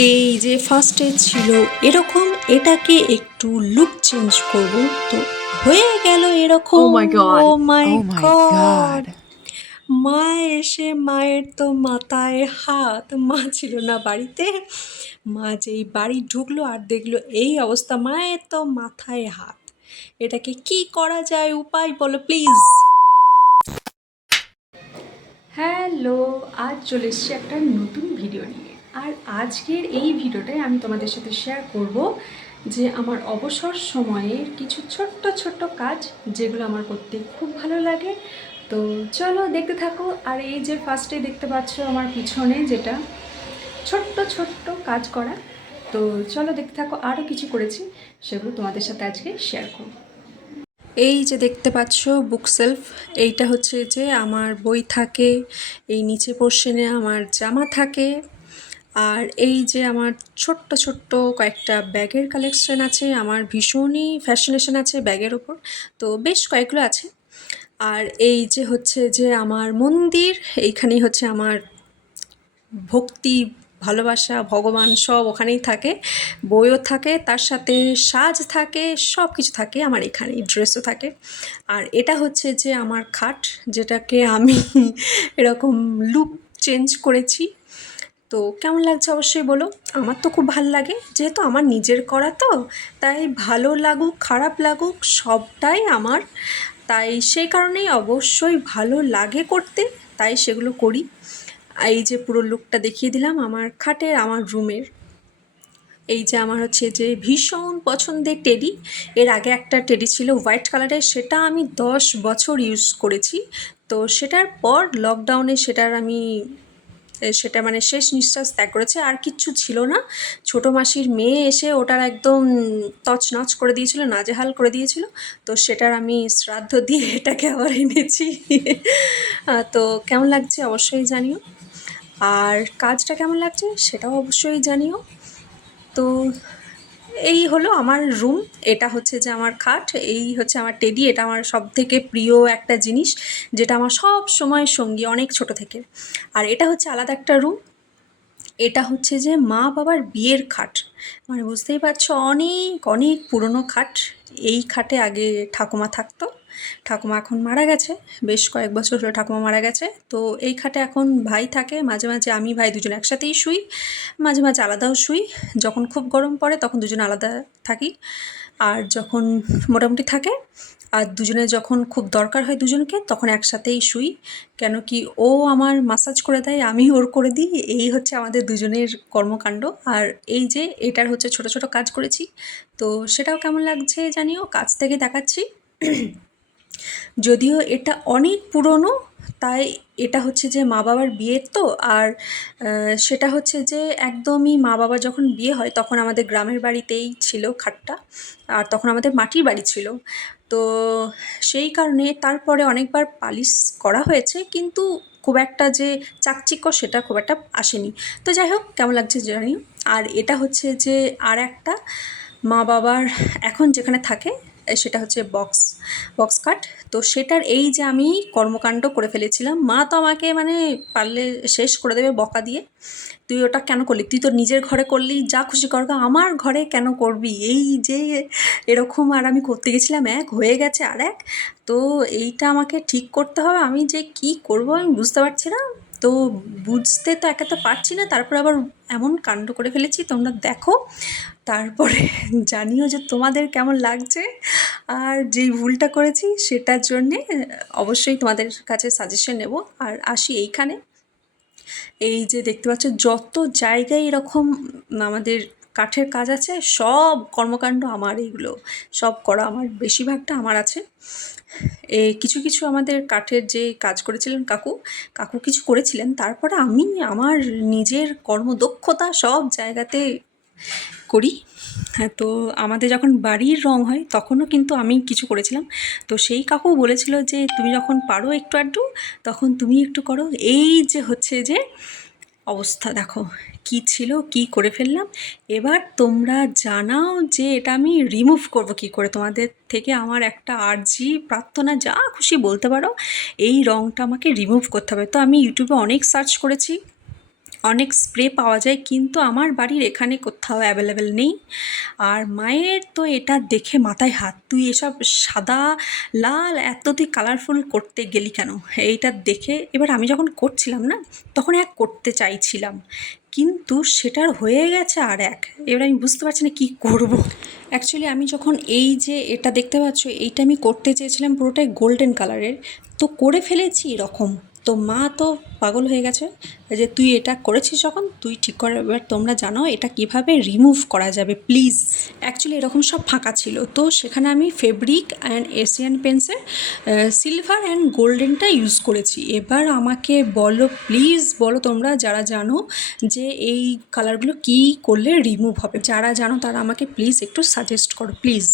এই যে ফার্স্টে ছিল এরকম, এটাকে একটু লুক চেঞ্জ করব, তো হয়ে গেল Oh এরকম। my ও god. My Oh my God! God. মা এসে মায়ের তো মাথায় হাত, মা ছিল না বাড়িতে। মা যেই বাড়ি ঢুকলো আর দেখলো এই অবস্থা, মায়ের তো মাথায় হাত। এটাকে কি করা যায়, উপায় বলো প্লিজ। হ্যালো, আজ চলে এসেছি একটা নতুন ভিডিও নিয়ে। আর আজকের এই ভিডিওটায় আমি তোমাদের সাথে শেয়ার করব যে আমার অবসর সময়ের কিছু ছোট্ট ছোট্ট কাজ, যেগুলো আমার করতে খুব ভালো লাগে। তো চলো দেখতে থাকো। আর এই যে ফার্স্টে দেখতে পাচ্ছ আমার পিছনে যেটা ছোট্ট ছোট্ট কাজ করা, তো চলো দেখতে থাকো। আরও কিছু করেছি, সেগুলো তোমাদের সাথে আজকে শেয়ার করব। এই যে দেখতে পাচ্ছ বুক সেলফ, এইটা হচ্ছে যে আমার বই থাকে, এই নিচে পোর্শনে আমার জামা থাকে। আর এই যে আমার ছোট্ট ছোট্ট কয়েকটা ব্যাগের কালেকশন আছে, আমার ভীষণই ফ্যাশনেশন আছে ব্যাগের ওপর, তো বেশ কয়েকগুলো আছে। আর এই যে হচ্ছে যে আমার মন্দির, এইখানেই হচ্ছে আমার ভক্তি, ভালোবাসা, ভগবান সব ওখানেই থাকে। বইও থাকে, তার সাথে সাজ থাকে, সব কিছু থাকে আমার এখানে, ড্রেসও থাকে। আর এটা হচ্ছে যে আমার খাট, যেটাকে আমি এরকম লুক চেঞ্জ করেছি। তো কেমন লাগছে অবশ্যই বলো। আমার তো খুব ভালো লাগে, যেহেতু আমার নিজের করা, তো তাই ভালো লাগুক খারাপ লাগুক সবটাই আমার, তাই সেই কারণেই অবশ্যই ভালো লাগে করতে, তাই সেগুলো করি। এই যে পুরো লুকটা দেখিয়ে দিলাম আমার খাটের, আমার রুমের। এই যে আমার হচ্ছে যে ভীষণ পছন্দের টেডি, এর আগে একটা টেডি ছিল হোয়াইট কালারের, সেটা আমি 10 বছর ইউজ করেছি। তো সেটার পর লকডাউনে সেটা মানে শেষ নিঃশ্বাস ত্যাগ করেছে, আর কিচ্ছু ছিল না। ছোটো মাসির মেয়ে এসে ওটার একদম তছনছ করে দিয়েছিল, নাজেহাল করে দিয়েছিল। তো সেটার আমি শ্রাদ্ধ দিয়ে এটাকে আবার এনেছি। তো কেমন লাগছে অবশ্যই জানিও, আর কাজটা কেমন লাগছে সেটাও অবশ্যই জানিও। তো এই হলো আমার রুম, এটা হচ্ছে যে আমার খাট, এই হচ্ছে আমার টেডি, এটা আমার সবথেকে প্রিয় একটা জিনিস, যেটা আমার সব সময় সঙ্গী অনেক ছোট থেকে। আর এটা হচ্ছে আলাদা একটা রুম, এটা হচ্ছে যে মা বাবার বিয়ের খাট, মানে বুঝতেই পারছো অনেক অনেক পুরনো খাট। এই খাটে আগে ঠাকুমা থাকতো, ঠাকুমা এখন মারা গেছে, বেশ কয়েক বছর হলো ঠাকুমা মারা গেছে। তো এই খাটে এখন ভাই থাকে, মাঝে মাঝে আমি ভাই দুজন একসাথেই শুই, মাঝে মাঝে আলাদাও শুই। যখন খুব গরম পড়ে তখন দুজন আলাদা থাকি, আর যখন মোটামুটি থাকে, আর দুজনে যখন খুব দরকার হয় দুজনকে, তখন একসাথেই শুই। কেন কি ও আমার মাসাজ করে দেয়, আমি ওর করে দিই, এই হচ্ছে আমাদের দুজনের কর্মকাণ্ড। আর এই যে এটার হচ্ছে ছোট ছোট কাজ করেছি, তো সেটাও কেমন লাগছে জানিও, কাছ থেকে দেখাচ্ছি। যদিও এটা অনেক পুরনো, তাই এটা হচ্ছে যে মা বাবার বিয়ের, তো আর সেটা হচ্ছে যে একদমই মা বাবার যখন বিয়ে হয় তখন আমাদের গ্রামের বাড়িতেই ছিল খাটটা, আর তখন আমাদের মাটির বাড়ি ছিল। তো সেই কারণে তারপরে অনেকবার পালিশ করা হয়েছে, কিন্তু খুব একটা যে চাকচিক্য সেটা খুব একটা আসেনি। তো যাই হোক, কেমন লাগছে জানিও। আর এটা হচ্ছে যে আর একটা মা বাবার এখন যেখানে থাকে, সেটা হচ্ছে বক্স কাট। তো সেটার এই যে আমি কর্মকাণ্ড করে ফেলেছিলাম, মা তো আমাকে মানে পারলে শেষ করে দেবে বকা দিয়ে, তুই ওটা কেন করলি, তুই তো নিজের ঘরে করলি, যা খুশি কর, আমার ঘরে কেন করবি, এই যে এরকম। আর আমি করতে গেছিলাম এক, হয়ে গেছে আর এক। তো এইটা আমাকে ঠিক করতে হবে, আমি যে কি করব আমি বুঝতে পারছি না। তো বুঝতে তো একে তো পারছি না, তারপর আবার এমন কাণ্ড করে ফেলেছি, তোমরা দেখো তারপরে জানিও যে তোমাদের কেমন লাগছে। আর যেই ভুলটা করেছি সেটার জন্যে অবশ্যই তোমাদের কাছে সাজেশন নেব। আর আসি এইখানে, এই যে দেখতে পাচ্ছ যত জায়গায় এরকম আমাদের কাঠের কাজ আছে, সব কর্মকাণ্ড আমার, এইগুলো সব করা আমার, বেশিরভাগটা আমার আছে। কিছু কিছু আমাদের কাঠের যে কাজ করেছিলেন কাকু, কাকু কিছু করেছিলেন, তারপরে আমি আমার নিজের কর্মদক্ষতা সব জায়গাতে করি। হ্যাঁ, তো আমাদের যখন বাড়ির রং হয় তখনও কিন্তু আমি কিছু করেছিলাম। তো সেই কাকু বলেছিল যে তুমি যখন পারো একটু আধটু, তখন তুমি একটু করো। এই যে হচ্ছে যে অবস্থা দেখো কি ছিল, কি করে ফেললাম। এবার তোমরা জানাও যে এটা আমি রিমুভ করব কি করে, তোমাদের থেকে আমার একটা আর্জি প্রার্থনা, যা খুশি বলতে পারো, এই রঙটা আমাকে রিমুভ করতে হবে। তো আমি ইউটিউবে অনেক সার্চ করেছি, অনেক স্প্রে পাওয়া যায়, কিন্তু আমার বাড়ির এখানে কোথাও অ্যাভেলেবেল নেই। আর মায়ের তো এটা দেখে মাথায় হাত, তুই এসব সাদা লাল এত তুই কালারফুল করতে গেলি কেন? এইটা দেখে এবার আমি যখন করছিলাম না, তখন এক করতে চাইছিলাম, কিন্তু সেটার হয়ে গেছে আর এক। এবার আমি বুঝতে পারছি না কী করব। অ্যাকচুয়ালি আমি যখন এই যে এটা দেখতে পাচ্ছ, এইটা আমি করতে চেয়েছিলাম পুরোটাই গোল্ডেন কালারের, তো করে ফেলেছি এরকম। তো মা তো পাগল হয়ে গেছে যে তুই এটা করেছিস যখন, তুই ঠিক করে। এবার তোমরা জানো এটা কিভাবে রিমুভ করা যাবে প্লিজ। অ্যাকচুয়ালি এরকম সব ফাঁকা ছিল, তো সেখানে আমি ফেব্রিক অ্যান্ড এশিয়ান পেন্টসের সিলভার অ্যান্ড গোল্ডেনটা ইউজ করেছি। এবার আমাকে বলো প্লিজ, বলো তোমরা যারা জানো যে এই কালারগুলো কী করলে রিমুভ হবে। যারা জানো তারা আমাকে প্লিজ একটু সাজেস্ট করো প্লিজ।